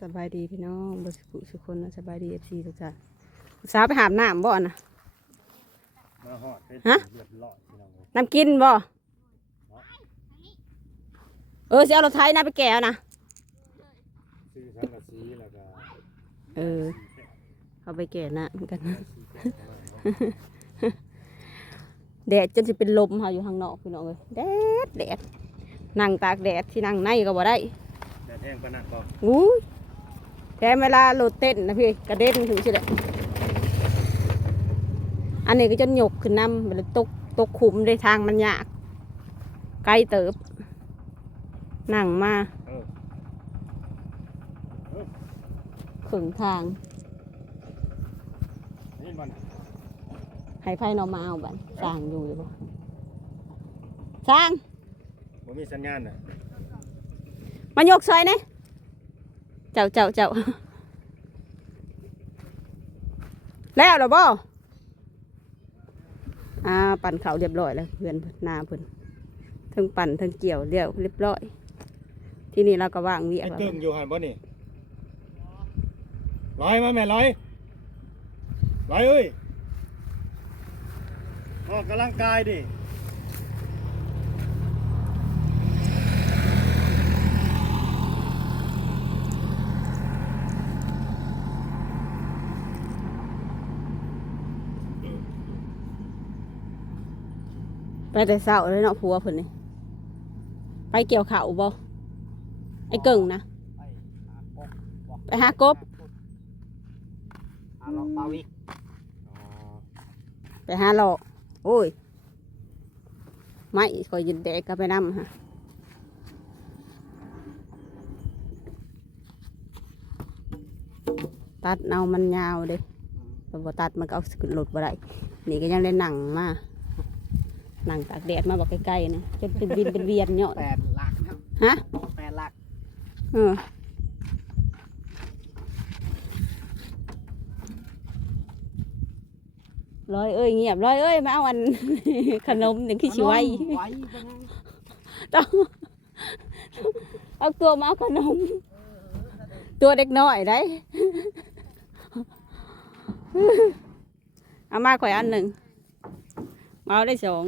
สบายดีพี่น้องบสุขุสุกคนนะสบายดีเอฟซีทุกท่านสาวไปหามน้ำบ่นะมาหอดเพชรฮะเรียบร้อยพี่น้องเอ้ยน้ำกินบ่เออสิเอารถไถนะไปแก่เอานะซื้อสังกะสีแล้วก็เออเอาไปแก่นะเหมือนกันนะสีแกะประมาณนั้นแดดจนสิเป็นลมค่ะอยู่ข้างนอกพี่น้องเลยแดดแดดนั่งตากแดดที่นั่งในก็บ่ได้แต่แท่งปะนักก็อู้ย แถมเวลาโหลดเต้นนะพี่กระเด็นถึงสิแหละอันนี้ก็จะหยกขึ้นน้ำมันตกตกขุมได้ทางมันยากไกลเติบนั่งมาขึงทางให้ไพ่นอมาเอาบันสร้างอยู่อยู่สร้างบ่มีสัญญาณนะมายกซอยนี่ จ้าเจ้าเจ้าแล้วเหรอบ่อ่าปั่นเขาวเรียบร้อยแล้วเพื่อนเพิ่นนาเพิ่นทั้งปั่นทั้งเกี่ยวเรียบเรียบร้อย ที่นี่เราก็ว่างเวียกไอ้แล้วเกิ้งอยู่หันบ่นี่ลอยมาแม่ลอยลอยเอ้ยออกกำลังกายดิ ไปแต่เช้าเลยเนาะผัวเพิ่นนี่ไปเกี่ยวเขาวบ่ไอ้เก่งนะไปหากบเอาลองเปาอีกอ๋อไปหาหลอกโอ้ยไม่คอยยินแดกก็ไปนำฮะตัดเอามันยาวเด้แต่บ่ตัดมันก็เอาขึ้นรถบ่ได้นี่ก็ยังได้หนังมาห นังตากแดดมาบอกใกล้ๆนะจนเป็นวินเป็นเวียนเนาะแปดหลักครับฮะแปดหลักเออร้อยเอ้ยเงียบร้อยเอ้ยมาเอาอัน ขนมหนึ่งขี้ชิไว้ไว้เป็นไงต้องเอาตัวมาเอาขนม ตัวเด็กน้อยได้เอามาข่อยอันหนึ่งมาเอาได้สอง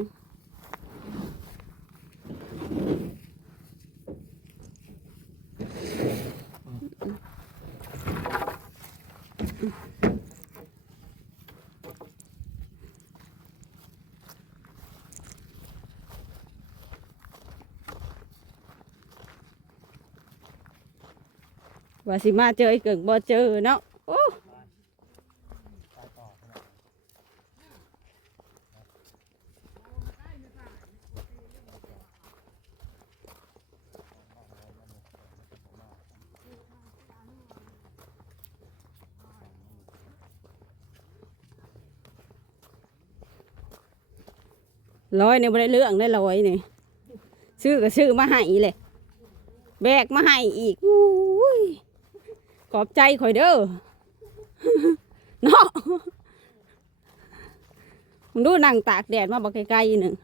ว่าสิมาเจอไอ้เกิงบ่เจอเนาะโอ้ร้อยเนี่ยบ่ได้เรื่องได้ร้อยนี่ซื้อก็ซื้อมาให้เลยแบกมาให้อีกอุ้ ขอบใจข่อยเด้อเนาะมึงดูนั่งตากแดดมาบอกไกลๆหนึ่ง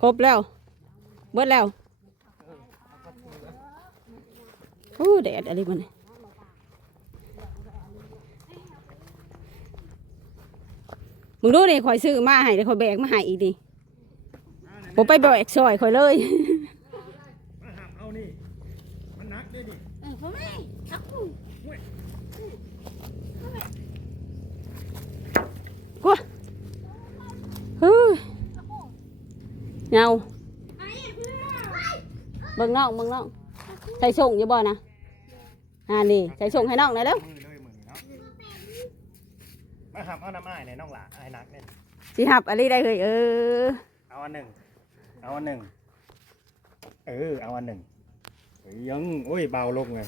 ครบแล้ว เบิดแล้ว โอ้แดดอะไรมันย มึงดูนี่ข่อยซื้อมาให้แล้วข่อยแบกมาให้อีกดิผมไปแบกซอยข่อยเลย มาหับเอานี่ มันหนักเด้ดิเออพ่อแม่ชักกูเฮ้ยเงาเบิ่งน้องเบิ่งน้องใส่ส่งอยู่บ่นะอ่านี่ใส่ส่งให้น้องหน่อยเด้อมือเลยมือเนาะ มาหับเอาน้ำอ้ายในน้องหล่าอ้ายหนักเนี่ยสิหับอะไรได้เลยเออเอาอันหนึ่งเอาอันหนึ่งเออเอาอันหนึ่งเฮ้ยยังโอ้ยเบาลงไง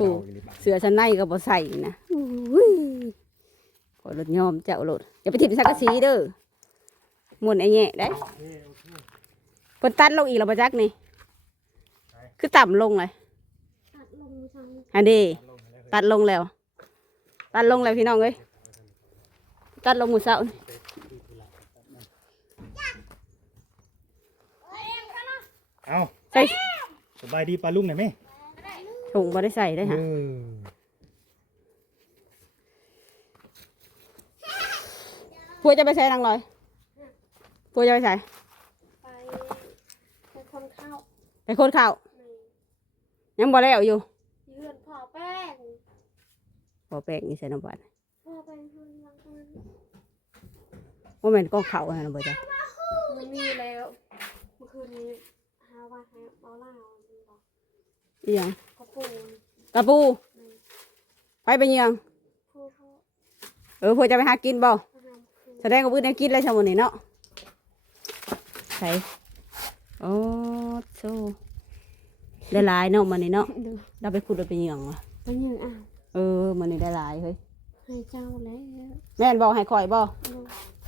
ปูเบาอีหลีเบาเสือชั้นในก็บ่ใส่นะอุ้ยขอยรถยอมเจ้ารถอย่าไปถิ่มสักกะสีเด้อหมุนไอ้แง่ได้โอเคโอเคเพิ่นตัดลงอีกแล้วบ่จักนี่ คือต่ำลงเลยตัดลงทางอันนี้เอาลงไปเลยตัดลงแล้ว ตัดลงแล้วพี่น้องเอ้ย ตัดลงหมูเสานี่เอาใส่สบายดีปลาลุงหน่อยไหมถุงบ่ได้ใส่ได้อค่ะเออพัวจะไปใส่นางลอยพัวจะไปใส่ไปเป็นคนเข้าไปโคตรข้าวในยังบ่แล้วอยู่เรือนผ่อแป้งบ่แป้งนี่ใส่น้ำหวานพ่อเป็นคนบางคน ว่าแม่นก็ข้าวนะบ่จ้ะมันมีแล้วเมื่อคืนนี้หาว่าหาเอาเหล่าดีบอกอีหยังกระปูนกระปูไปไปเยียงผู้เขาเออพัวจะไปหากินบ่ทำคือแสดงว่าพื้นได้กินแล้วชาวมื้อนี้เนาะใส่โอ้โซได้หลายเนาะมื้อนี้เนาะดูเราไปขุดเอาไปเยียงว่ะไปยืนอะเออมื้อนี้ได้หลายเฮ้ยให้เจ้าแล้วแม่นบอกให้ข่อยบ่ดู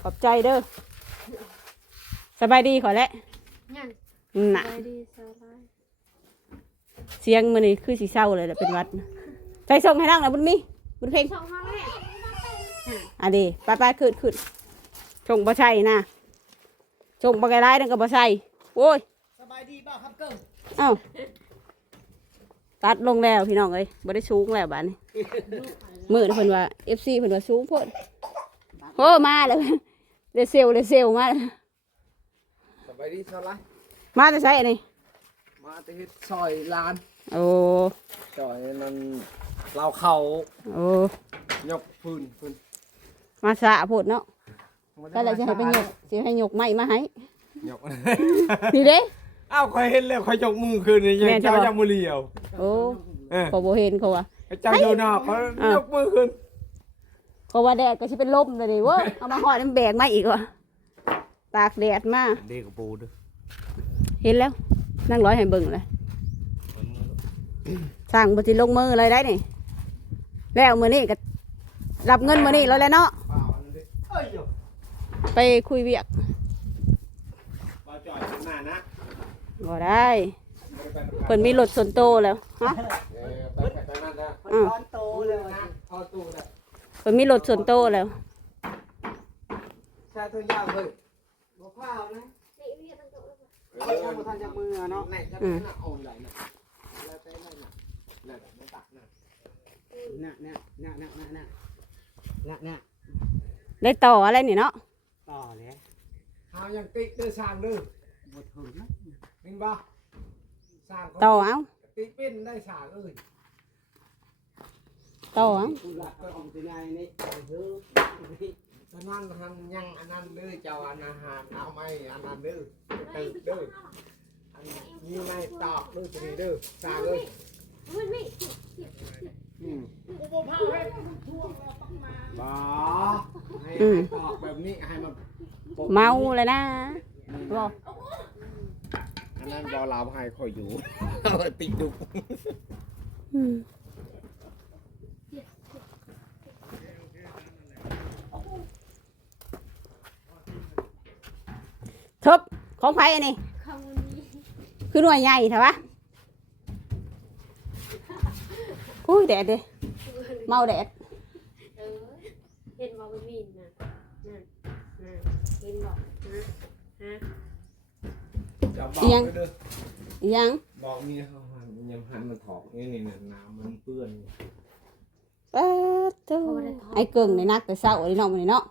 ขอบใจเด้อสบายดีขอยแหละงั้นน่ะ ไปดีสบายเสียงมื้อนี้คือสิเศร้าเลยแหละเป็นหวัดนะใจส่งให้นั่งนะบุญมีบุญเพ่งช่องห้องแม่อะดีไปไปขึ้นขึ้นชงบ่ใช่นะชงบ่ไกลร้ายนั่นก็บ่ใช่โอ้ยสบายดีบ่ครับเกิ้งเอ้าตัดลงแล้วพี่น้องเอ้ยบ่ได้สูงแล้วบัดนี้มื้อนี้เพิ่นว่า FC เพิ่นว่าสูงโพดโอ้มาแล้ว เดซเซลเดซเซลมาแล้วสบายดีเท่าไรมาแต่ไสอันนี้มาแติดซอยลานโอ้ซอยนั้นเราเขาโอ้ยกพื้นพื้นมาสะโพดเนาะก็เลยจะให้ไปยกสิให้ยกไม้มาให้ยกนี่เด้อ้าวคอยเห็นแล้วคอยยกมือคืนนี่ยังแม่นจะเจ้าบอกยังมือเลียวโอ้เออขอบ่เห็นเขาว่าเจ้าโยนอกเขายกมือคืน เขาว่าแดดก็สิเป็นลมเลยดิเว้ยเอามาห่อน้ำแบกมาอีกว่ะตากแดดมาเด็กกับปูด้วยเห็นแล้ว นั่งร้อยให้เบิ่งเลยสั่งบ่สิลงมือเลยได้นี่แล้วมื้อนี้ก็รับเงินมื้อนี้แล้วแหละเนาะเปล่าอันนั้นดิเอ้ยโยไปคุยเวียกบ่จ่อยข้างหน้านะบ่ได้เพิ่นมีรถส่วนโตวแล้วฮะเออไปไปนั่นนะอ้าวตอนโตเลยนะพอตู้ นะเพิ่นมีรถส่วนโตวแล้ว ชาตัวยาวเลยบ่เปล่านะนี่เรียกตั้งตัวเออบ่ทันจะมือเนาะไหนจะไหนน่ะเอาไหนน่ะแล้วแต่ไหนน่ะนั่นน่ะไม่ตักน่ะน่ะน่ะน่ะน่ะน่ะน่ะน่ะน่ะได้ต่ออะไรนี่เนาะต่อเลยเอายังติดเด้อสร้างเด้อบทถึงนะเห็นบ่สร้างต่อเอาติดเป็นได้สร้างเอ้ย ต่อตอนนั้นทำยังอันนั้นเลยเจ้าอันอาหารเอาไม่อันนั้นเลยตื่เลยอันนี้ไม่ตอกเลยทีนี้เลยตาเลยกูบอกพาให้ทั่วราอให้ตอกแบบนี้ให้มันเมาเลยนะบออันนั้นรอเราให้คอยอยู่ติดดุ ทบของไผอันนี้คำนี้คือหน่วยใหญ่ใช่ปะอุ้ยแดดเด้เมาแดดเออเห็นว่ามันมีนะนั่นนั่นเห็นบอกนะฮะจะบอกเลยเด้ออีหยังบอกเมียเขาหันยังหันมันถอกนี่นี่น่ะน้ำมันเปื้อนเป๊ดโตไอ้เกิ่งในนักแต่เศร้าไอ้น้องมันนี่เนาะ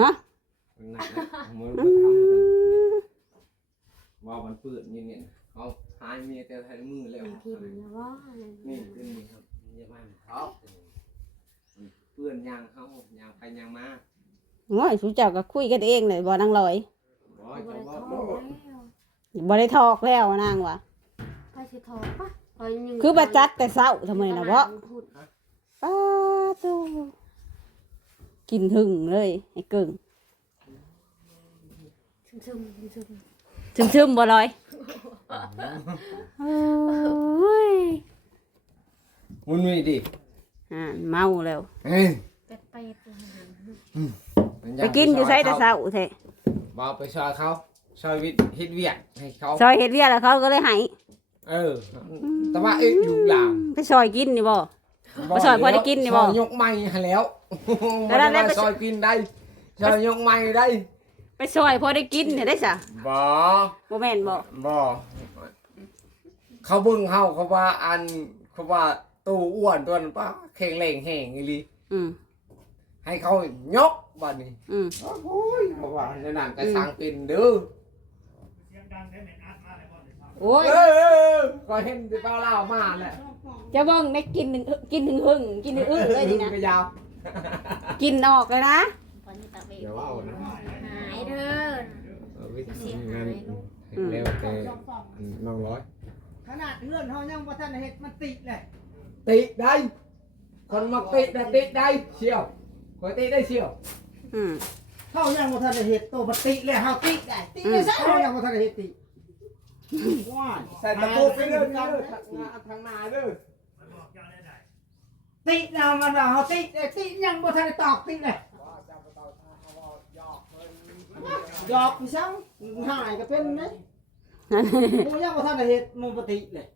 ฮะ มันหนักนะมันมาทำมันว่ามันเปื้อนอย่างเงี้ยเขาหายเมียแต่ไทยมือแล้วมันกินแล้วว่าอะไรนี่ขึ้นนี่ครับอย่ามาเขามันเปื้อนยางเขายางไปยางมาโอ้ยสุเจ้าก็คุยกันเองเลยบ่นางลอยบ่บจะริบทออกบ่แล้วบ่ได้ทอกแล้วนางว่ะไปสิทอกปะคอยยังคือบ่จัดแต่เศร้าทำไมนะบ่พูดป้าโตกินถึงเลยไอ้เกิ่ง ซึมซึมซึมซึมๆบ่ลอยโอ้ยมันมีดิอ่าเมาแล้วเฮ้ยเป็ดเป็ดเลยไปกินอยู่ไสแต่เศร้าแท้บอกไปซอยเขาซอยวิทย์เฮ็ดเวียกให้เขาซอยเฮ็ดเวียกแล้วเขาก็เลยให้เออ แต่ว่าเอ๊ะอยู่หลังไปซอยกินนี่บ่ไปซอยพอได้กินนี่บ่ซอยยกไม้ให้แล้วแล้วนั่นแหละบ่ไปได้ว่าซอยกินได้ซอยยกไม้ได้ ไปซอยพอได้กินเนี่ยได้ซะบ่บ่แม่นบ่บ่เขาเบิ่งเฮาเขาว่าอันเขาว่าตู้อ้วนตัวนั้นป้าแข็งแรงแห้งอีหลีอืมให้เขายกบัดนี้อืมโอ้ยบอกว่าในนั้นก็สร้างเป็นเด้อโอ้ยเออก็เห็นที่เป้าเล่ามาแหละจะเบิ่งได้กินหนึ่งกินถึงหึ่งกินถึงอึ้งเลยนี่นะก็ยาวกินออกเลยนะตอนนี้ตาเบเดี๋ยวเอานะหายเด้อเออวิธีงานเร็วแต่น้องร้อยขนาดเลื่อนเขายังบ่ทันเฮ็ดมันติดเลยติได้คนมาติดนะติดได้เชียวคอยติดได้เชียวอืมเขายังบ่ทันเฮ็ดโตบ่ติดเลยเฮาติดได้ติดได้ซะเขายังบ่ทันเฮ็ดติดว้ายใส่ตะปูไปเรื่อยๆทางนาเด้อติดแล้วมันว่าเฮาติดได้ติดยังบ่ทันได้ตอกติดเลย หยอกพี่ซังหายก็เป็นไหมหมูยังบ่ทันได้เฮ็ดหมูบ่ติดเลย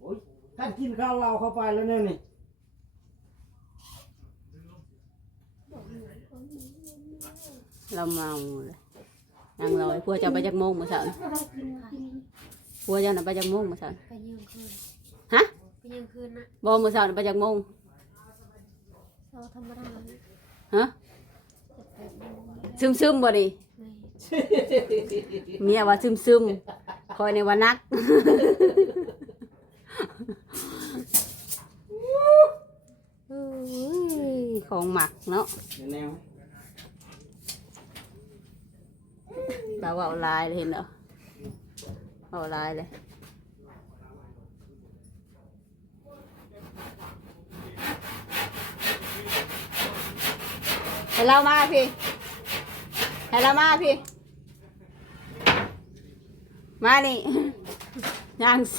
โอ้ยท่านกินข้าวเราเข้าไปแล้วเนี่ยนี่เราเมาเลยนางลอยพัวจะไปจากโมงมาสั่นพัวจะน่ะไปจากโมงมาสั่นไปยืมคืนฮะไปยืมคืนนะบ่มาสั่นไปจากโมงเราธรรมดาเลยฮะจะแปดโมงแล้วซึมซึมๆบ่ดิไม่ เมียว่าซึมซึมๆคอยในวันนักเอ้ยของหมักเนาะแนวเราเอาลายเลยเห็นเหรอเอาลายเลยให้เรามาพี่ให้เรามาพี่ มานี่ยางเซ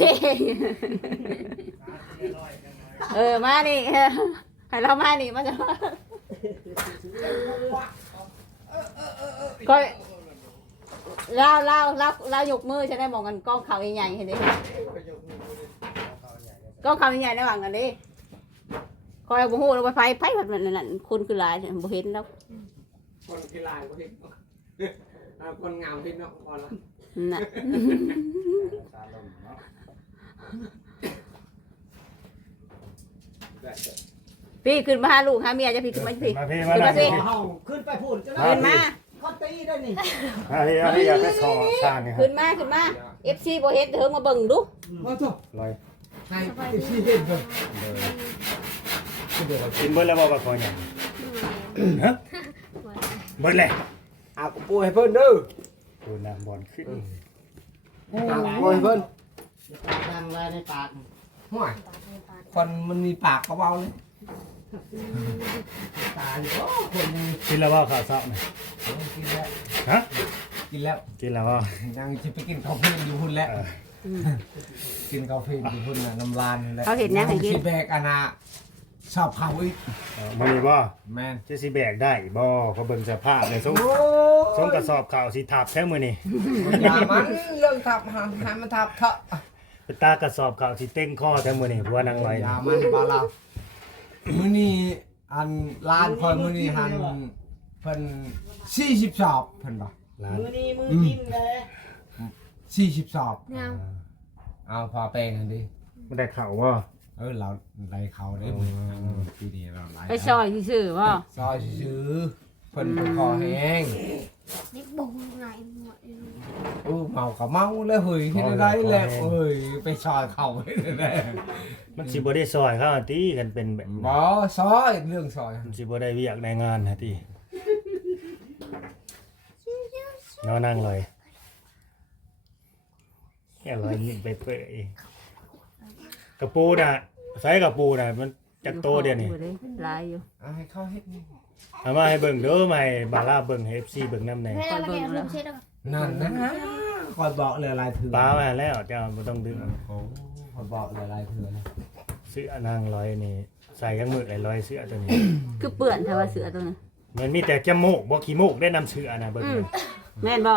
เออมานี่ให้เรามานี่มาจะก็เล่าเล่าเล่าเล่ายกมือใช่ไหมมองกันก้องเขาใหญ่ๆเห็นไหมก้องเขาใหญ่ๆระหว่างกันดิคอยบุหูเราไปไฟไฟแบบนั้นนั่นคนคือหลายบ่เห็นแล้วคนกีฬาก็เห็น คนงามเห็นเนาะพอละน่ะตาลงเนาะพี่ขึ้นมาหาลูกหาเมียจะพี่ขึ้นมาพี่ มาพี่มาขึ้นได้มาสิเฮาขึ้นไปพูดจะขึ้นมาเขาตีได้นี่มาพี่มาพี่อยากไปสอสร้างนี่ครัขึ้บนมาขึ้นมา FC บ่เห็นเถิงมาเบิ่งดูมาจ้ะลอยให้ที่ที่เห็นเลยกินเบิดแล้วบ่ปลาคอเนี่ยฮะเบิดเลย เอากระปูให้เพิ่นเด้อดูน้ำบอลขึ้นเอากระปูให้เพิ่นดังไว้ในปากห่วยปาดให้ปาดคนมันมีปากเบาๆเลยตายโอ้คนนี้กินแล้วว่าข้าวซับเนี่ยกินแล้วฮะกินแล้วกินแล้วว่ายังจะไปกินกาแฟอยู่พุ่นแล้วเออกินกาแฟอยู่พุ่นน่ะน้ำลานแล้วเขาเห็นแน่ให้กินที่แบกอันน่ะ ชอบเขาอีกเออมันมีบ่แม่นจะสิแบกได้บ่เขาเบิ่งสภาพเนี่ยส่งโอ้ส่งกระสอบข่าวสิทับแค่มื้อนี่อย่ามันเรื่องทับหาให้มันทับเถอะไปตากระสอบข่าวสิเต็งคอแค่มื้อนี่ผัวนางลอยอย่ามันบาลามื้อนี้อันลานคอยมื้อนี้หันเพิ่น40สอบเพิ่นบ่ร้านมือนี้มือกินเลย40สอบเงาเอาพอแปลงกันดิบ่ได้ข่าวบ่ เออเราไล่เขาได้อืมื้อมปีนี้เราไล่ไปซอยซื่อๆว่าซอยซื้อเพิ่นเพิ่นคอแห้งนี่บุงไงหมดเลยเออเมาก็เมาแล้วเฮ้ยที่ได้แล้วเอ้ยไปซอยเขาไม่ได้มันสิบ่ได้ซอยเขาติกันเป็นแบบบ่ซอยเรื่องซอยมันสิบ่ได้เวียกในงานฮะติเนาะนั่งเลยแค่ลอยยิ้มไปเปื่อย กระปูน่ะใส่กระปูน่ะมันจักโตเดียวนี่ลายอยู่เอาให้เขาเฮ็ดนี่เอามาให้เบิ่งเด้อมาให้บาร่าเบิ่งให้ FC เบิ่งนำแหน่ให้เราละแกลืมเช็ดแล้วนั่นนะคอยบอกเลยลายเถื่อป้ามาแล้วเจ้าบ่ต้องดึงโอ้คอยบอกเลยลายเถื่อนะเสื้อนางลอยนี่ใส่ยังมือหลายร้อยเสื้อตัวนี้ คือเปื่อนแต่ว่าเสือตัวนั้นมันมีแต่แก้มโมกบ่ขี้โมกได้นำเสื้อนะเบิ่งอืมเลยแม่นบ่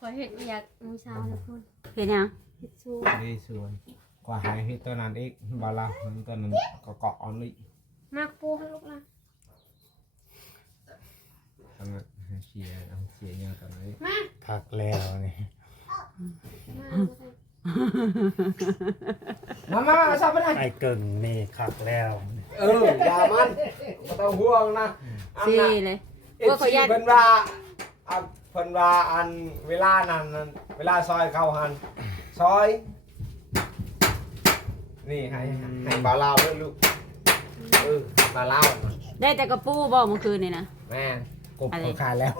ขอเห็ดอยากมื้อเช้านะคุณเห็นยังเห็ดชูดีส่วน กว่าหายให้ตัวนั้นอีกบาลาตัวนั้นก็เกาะเอันนี้มากปูให้ลูกละอันนั้นเชียร์เอาเชียร์ยังตัวนี้มาคักแล้วนี่มามามามาชอบไปไหนไอ้เกิงนี่คักแล้วเอออย่ามันไม่ต้องห่วงนะอันสี่นั้นเลย เอฟซีเพิ่นว่าอันเพิ่นว่าอันเวลานั้นนั้นเวลาซอยเข้าหันซอย นี่ให้ให้บาลาวด้วยลูกเออบาลาวได้แต่กระปูบ่เมื่อคืนนี่นะ แม่กบอะไร เขาขายแล้ว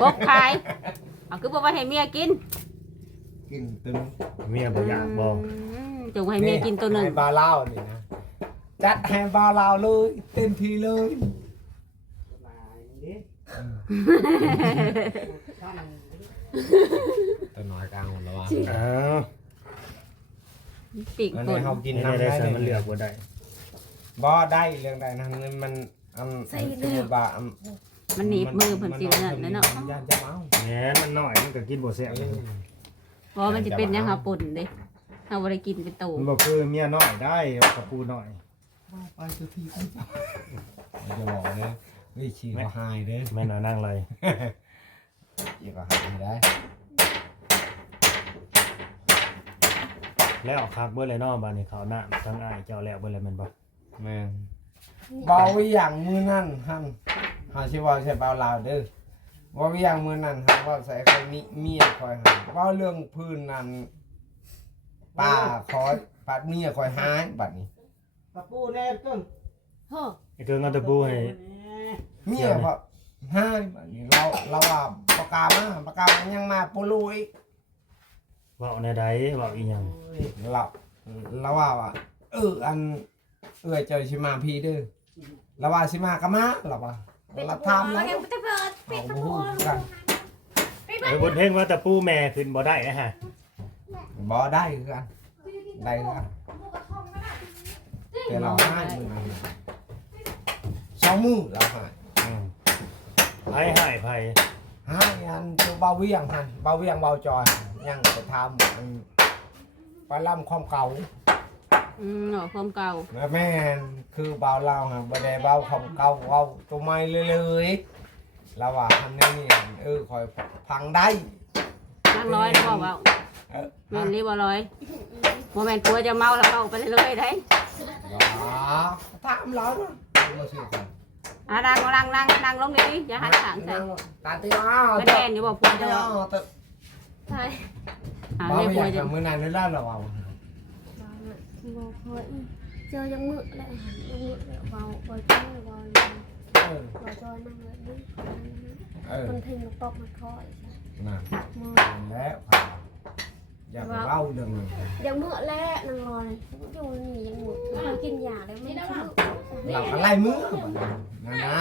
กบขายเอาคือบอกว่าให้เมียกินกินตึงเมียบ่อยากบอกมจงให้เมียกินตัวหนึ่งให้บาลาวนี่นะจัดให้บาลาวเลยเต็มที่เลยตัวน้อยกลางหมดแล้ววะอ้าว ปีกอันปนี้นเขากินนี่น้ำได้ได้ใส่เลยมันเลือกบ่ได้บ่ได้เรื่องใดนั้นมันอันสมมุติว่าอันมันหนีบมือเพิ่นสินั่นนั่นเนาะยานจะเมาแหมมันน้อยมันก็กินบ่แซ่บเออเพราะมันจะเป็นหยังหาป่นเด้เฮาบ่ได้กินเป็นโตมันบ่คือเมียน้อยได้กระปูน้อย ไปเจ้าที่ไปจ้ะจะบอกเลยวิชีเขาหายเด้อแม่นเอานั่งเลยชีเขาหายได้ แล้วคักเบิดเลยเนาะบัดนี้เขาวหน้าทั้งอ้ายเจ้าแล้วเบิดเลยแม่นบ่แม่นเบาวิอย่างมือนั่นฮั่นหาชิเว่าใช่เบาลาวเด้อเว่าวิอย่างมือนั่นฮั่นว่าใส่คอยมีเมียคอยหาเว่าเรื่องพื้นนั่นป้าคอยปัดเมียคอยหายบัดนี้กระปูแน่ต้นโอ้ไอ้เกิงเอาตะปูให้เมียพอหายบัดนี้เราเราว่าปากกามาปากกามันยังมาปูลุย เว้าในใดเว้าอีหยังเราเราว่าว่าเอออันเออเจอชิมาพี่เด้อเราว่าชิมาก็มาเราว่าเราทำแล้วเปิดเปิดปิเอาดประบูตูกันเออบนเพลงว่าตะปูแม่ขึ้นบ่ได้นะฮะบ่ได้คือกันได้คือกันแต่เราให้มือนั้นสองมือเราให้อืมไผหายไผให้อันตัวเบาเวียงหันเบาเวียงเบาจอย ยังไปทำอันไปล่ำความเก่าอืมเนาะความเก่าแม่นคือเบาเล่าฮะบ่ได้เบาความเก่าเบาตัวใหม่เลยๆเราว่าทำแนี่นี่เออคอยพังได้นั่งร้อยนะบอกว่าเออแม่นรีบ่ร้อยบ่แม่นกลัวจะเมาแล้วเอาไปเรื่อยๆได้ว้าถามเราเนาะมาสิครับอะนั่งนั่งนั่งนั่งลงดีๆอย่าหันข้างใส่ตาตีอ้าวมันแม่นอยู่บ่ผัวจะเจ้าเว้าแต่ ใช่อ่าบ่แม่ไม่ผัอวยากจะทำมือนานได้แล้วเราเอาบอกเฮ้ยเจอยังมืดเลยยังมืดเลยเบาเบาจ้อยเบาเออเบาจ้อยนั่งเลยนี่เออคนเพลงตกมาคอยนั่นมือแล้วอย่าไปเล่าเรื่องนี้ยังมืดแล้วนางรอยอยู่นี่ยังมืดเขากินยาแล้วไม่ได้มืดเราอะไรมือนั่นนะ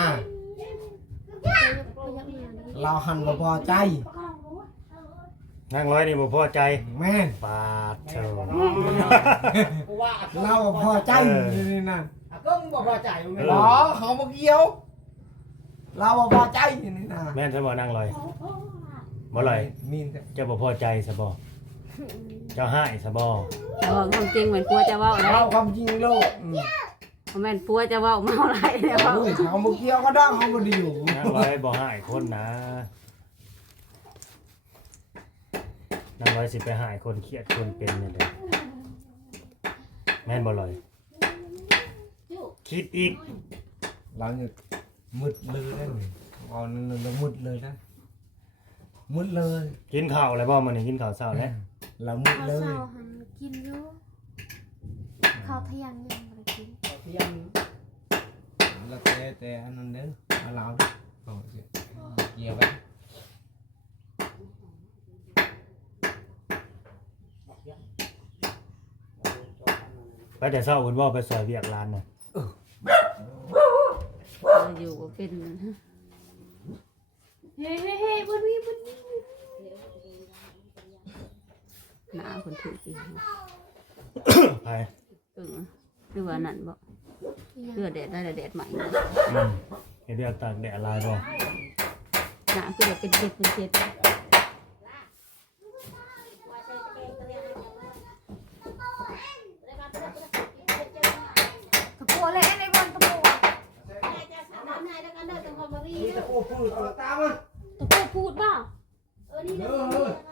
เราหันบ่พอใจ นั่งร้อยนี่บ่พอใจแม่นปาดเถอะ กูว่าเราบ่พอใจนี่นั่นอะก็มึงบอกพอใจมึงไม่หรรู้อเขาบ่เกี่ยว เราบ่พอใจนี่นะแม่นซะบ่นั่งร้อยบ่ลอยมีแต่เจ้าบ่พอใจซะบ่เจ้าหายซะบ่แต่ว่าความจริงเหมือนปัวจะเว้าได้เราความจริงโลกอืมบ่แม่นปัวจะเว้าเมาหลายแล้ว โอ้ยเขาบ่เกี่ยวก็ได้เขาบ่ได้อยู่นั่งร้อยบ่หายคนนะ นั่งร้อยสิไปหายคนเครียดคนเป็นนี่แหละแม่นบ่ลอย คิดอีกเราเนี่ยมืดเลยนะนี่เอานั่นเรามืดเลยนะมืดเลยกินข้าวแล้วบ่มื้อนี้กินข้าวเช้าแล้วเรามืดข้าวเลยเช้าหันกินอยู่ข้าวเที่ยงยังไม่ได้กินเที่ยงแล้วแต่แต่อันนั้นเด้อเอาเราเอาสิเกี่ยวไป ไปแต่เช้าเพิ่นว่าไปซอยเวียกร้านน่ะเอออยู่บ่เป็นเฮ้ยเฮ้ยเฮ้ยบนนี้บนนี้หนาคนถือจริงไปเออหรือว่านั่นบ่เลือดแดดได้แดดใหม่อืมเฮ็ดเรียกตากแดดหลายบ่หนาคือเดี๋ยวเป็นเจ็ดเป็นเจ็ด ตะโพเลยไอ้บอลตะโพตะโพพูดบ้าเออนี่เด้อ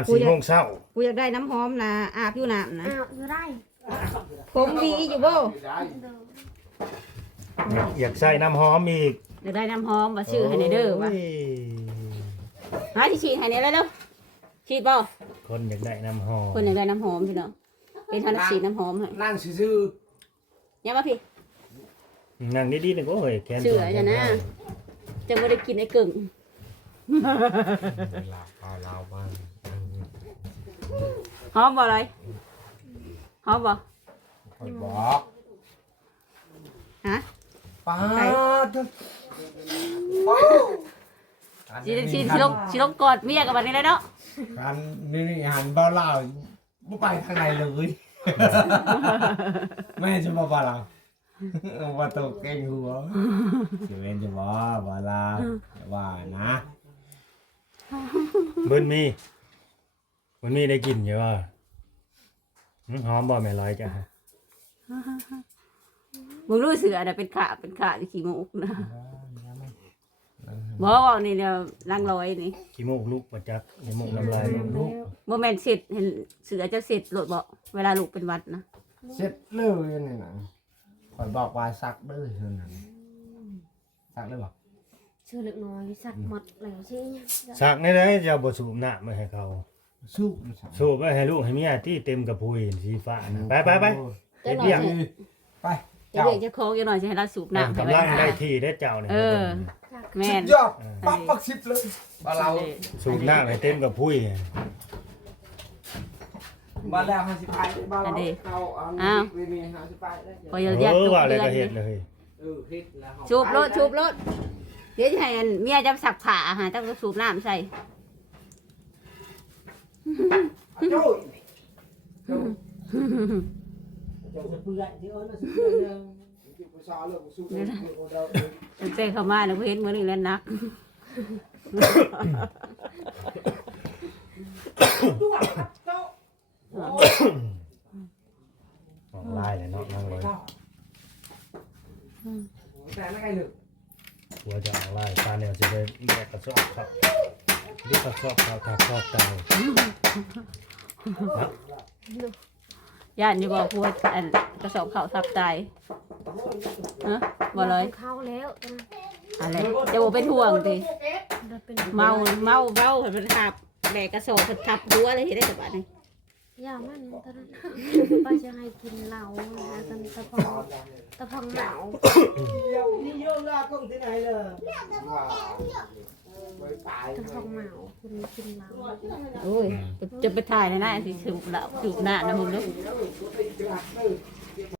าบน้ำสี่โมงเช้ากูอยากได้น้ำหอมนะอาบอยู่น้ำนะอาบอยู่ได้ผมมีอยู่เปล่าเดิมอยากใส่น้ำหอมอีกอยากได้น้ำหอมมาชื่อให้ในเด้อวะโยหาที่ฉีดให้ในแล้วเร็วฉีดเปล่าคนอยากได้น้ำหอมคนอยากได้น้ำหอมพี่น้องเป็นทันฉีดน้ำหอมให้นั่งซื่อเนี่ยมาพี่นั่งดีๆนี่ก็เฮ้ยแขนเชื่อจะนะจะไม่ได้กินไอ้กึ่งๆลาวเอาลาวบ้าง หอมบ่อะไรหอมบ่คอยบอกฮะป้าดฉีดฉีดฉีดลงฉีดลงกอดเมียกับวันนี้เลยเนาะการนี่นี่หันเบาเหล่าบ่ไปทางไหนเลยแม่จะมาบ่าเราว่าตกเก่งหัวสิเว้นจะบ่บ่ลาว่านะเบิ้นมี เบิ้นมีได้กินอยู่ว่าหอมบ่แม่ร้อยจ้ะมึงรู้เสือน่ะเป็นขาเป็นขาที่ขี้มุกนะบอกว่านี่เดียวลังลอยนี่ขี้มูกลูกประจักขี้มูกน้ำลายลูกโมเมนต์เสร็จเห็นเสือจะเสร็จโหลดบอกเวลาลูกเป็นหวัดนะเสร็จเลยนี่นะคอยบอกว่าซักเด้อเท่านั้นซักเลยบ่เชื่อเล็กน้อยสักหมดแล้วใช่ไหมสักนี่เลยจะบ่สูบน้ำมาให้เขา สู้มันซักสูบไว้ให้ลูกให้เมียที่เต็มกระพุยสีฟ้านะไปไปไปเจ้าหน่อยเดี๋ยวสิไปเดี๋ยวเรียกเจ้าของเจ้าหน่อยจะให้เราสูบน้ำให้กำไว้ลังได้ที่ได้เจ้าเนี่ยเออ แม่สุนดยอดปักปักสิบเลยบ้านเราสูบน้ำให้เต็มกระพุยบ้านแล้วห้าสิบไปบ้านเราเอาเอาไม่มีห้าสิบไปได้พอเออยากอจุกว่าอะไรเดือก็นเห็นเลยเออคลิปแล้วชูบรถชูบรถเดี๋ยวจะให้อันเมียจะสักผ้าหาต้องสูบน้ำใส่โจ้ย เจ้าเปื่อยที่เอิ้นน่ะสิเปื่อยนึงที่ผู้สาเลิกผู้เลิกผู้เดาตั้งแต่เข้ามาแล้วเห็นมือนี่แล้วนักตัวเจ้าออกลายเลยเนาะนั่งเลยแต่ไม่ไงหนึ่งหัวจะออกลายตาเนี่ยจะได้แยกกระสอบครับ รีบกระสอบเขาถ้าชอบเจ้าย่านอยู่บอกพูดอันกระสอบข้าวทับตายฮะบ่เลยเข้าแล้วอะไรจะบอกเป็นห่วงสิจะเป็นเมาเมาเมาเห็นมันทับแบกกระสอบมันทับหัวเลยเห็นได้สบายนี่ยามันตอนนั้นป้าจะให้กินเหล้านะตอนตะพองตะพองเหล้านี่โยมลากล้องที่ไหนเลย ว่าไปตายตะพองเหล้าคุณกินเหล้าโอ้ย จะไปถ่ายในหน้าสิสูบเหล้าสูบหน้านะมึงลูกเ